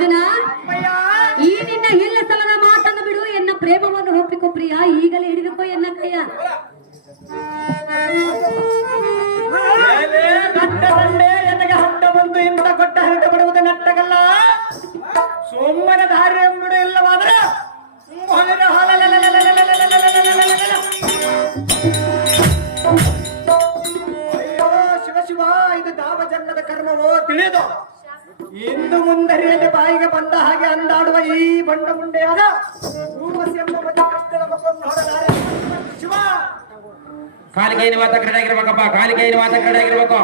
ಅರ್ಜುನ ಈ ನಿನ್ನ ಇಲ್ಲ ಸಲದ ಮಾತನ್ನು ಬಿಡು, ಎನ್ನ ಪ್ರೇಮವನ್ನು ಒಪ್ಪಿಕೊ ಪ್ರಿಯ, ಈಗಲೇ ಹಿಡಿದುಕೋ ಎನ್ನ ಕೈಯ. ಎನಗೆ ಹಟ್ಟ ಬಂದು ಇಂಥ ಕೊಟ್ಟ ಹರಿದು ಬಿಡುವುದು ನಟ್ಟಗಲ್ಲ. ಸುಮ್ಮನೆ ದಾರಿ ಎಂಬುದು ಇಲ್ಲವಾದ್ರೆ ಅಯ್ಯೋ ಶಿವ ಶಿವ, ಇದು ದಾವ ಜನ್ಮದ ಕರ್ಮವೋ ತಿಳಿದು ಇಂದು ಮುಂದರಿಯಲ್ಲಿ ಬಾಯಿಗೆ ಬಂದ ಹಾಗೆ ಅಂದಾಡುವ ಈ ಬಂಡ ಮುಂಡೆಯಾದ ರೂಪಸಿ ಎಂಬ ಮಧ್ಯ ಕಷ್ಟದ ಮಕ್ಕಳನ್ನು ನೋಡಲಾರೆ. ಶಿವ ಕಾಲಿಗೆ ಏನು ವಾತ ಕ್ರೀಡೆ ಆಗಿರ್ಬೇಕಪ್ಪ, ಕಾಲಿಗೆ ಏನು ವಾತ ಕ್ರೀಡೆ ಆಗಿರ್ಬೇಕು.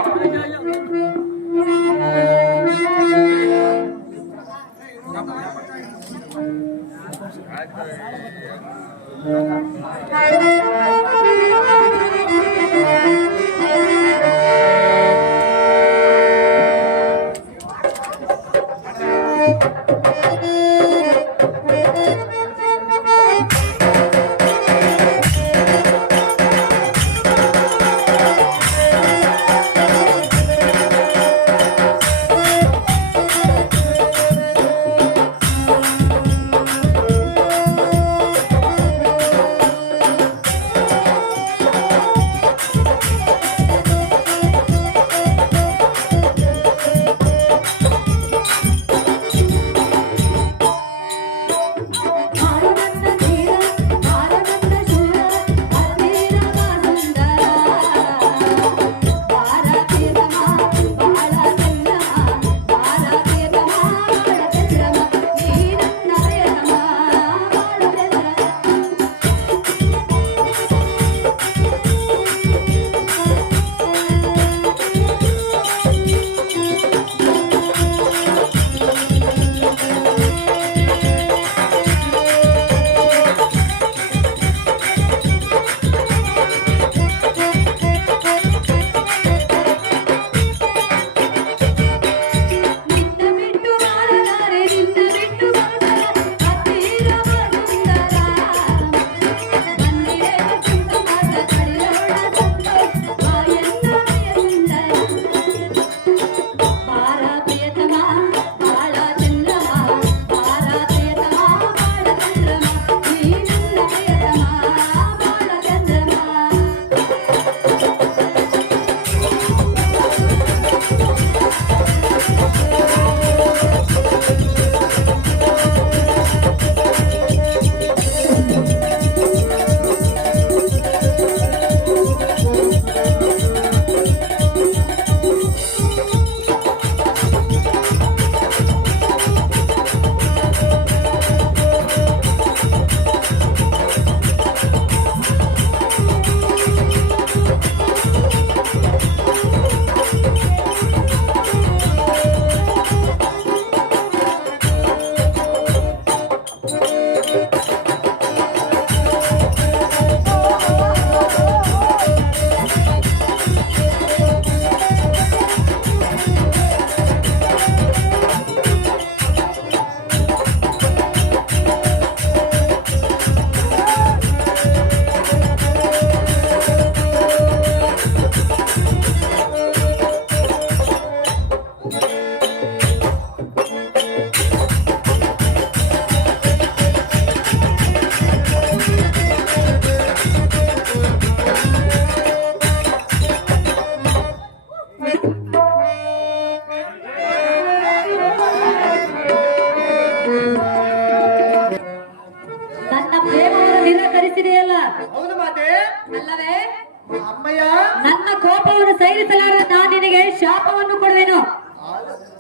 ನನ್ನ ಕೋಪವನ್ನು ಸಹಿಸಲಾರದ ನಾನು ನಿನಗೆ ಶಾಪವನ್ನು ಕೊಡುವೆನು.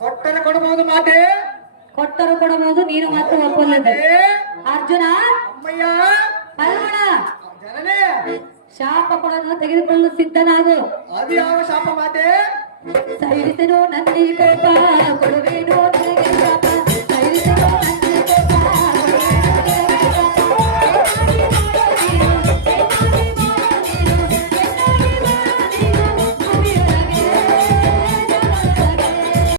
ಕೊಟ್ಟರೆ ಕೊಡಬಹುದು ಮಾತೆ, ಕೊಟ್ಟರು ಕೊಡಬಹುದು, ನೀನು ಮಾತ್ರ ಒಪ್ಪಲ್ಲದೆ. ಅರ್ಜುನ ಪಲ್ಗುಣ ಶಾಪ ಕೊಡಲು ತೆಗೆದುಕೊಳ್ಳಲು ಸಿದ್ಧನಾಗು. ಅದು ಯಾವ ಶಾಪ ಮಾತೆ? ಸಹಿಸನು ನನ್ನಿ ಕೋಪ ಕೊಡುವೆನು.